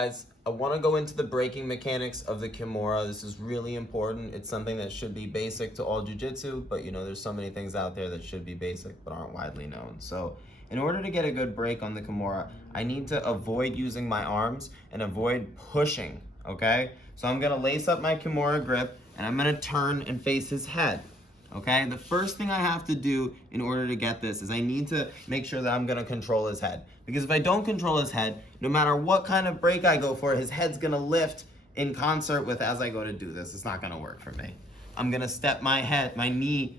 Guys, I want to go into the breaking mechanics of the Kimura. This is really important. It's something that should be basic to all jiu-jitsu, but there's so many things out there that should be basic but aren't widely known. So in order to get a good break on the Kimura, I need to avoid using my arms and avoid pushing, okay? So I'm going to lace up my Kimura grip and I'm going to turn and face his head. Okay, the first thing I have to do in order to get this is I need to make sure that I'm gonna control his head. Because if I don't control his head, no matter what kind of break I go for, his head's gonna lift in concert with as I go to do this. It's not gonna work for me. I'm gonna step my knee,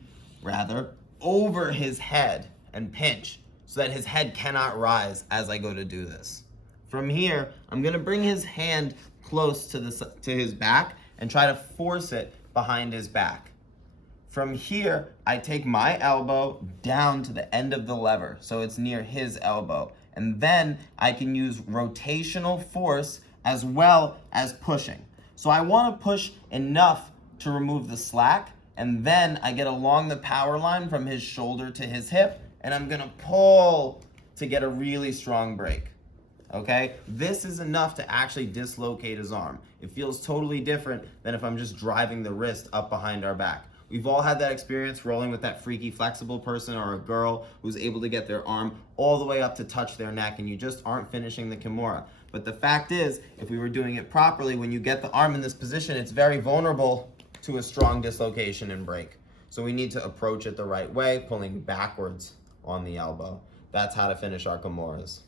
over his head and pinch so that his head cannot rise as I go to do this. From here, I'm gonna bring his hand close to his back and try to force it behind his back. From here, I take my elbow down to the end of the lever, so it's near his elbow. And then I can use rotational force as well as pushing. So I want to push enough to remove the slack, and then I get along the power line from his shoulder to his hip, and I'm gonna pull to get a really strong break. Okay? This is enough to actually dislocate his arm. It feels totally different than if I'm just driving the wrist up behind our back. We've all had that experience rolling with that freaky flexible person or a girl who's able to get their arm all the way up to touch their neck and you just aren't finishing the Kimura. But the fact is, if we were doing it properly, when you get the arm in this position, it's very vulnerable to a strong dislocation and break. So we need to approach it the right way, pulling backwards on the elbow. That's how to finish our Kimuras.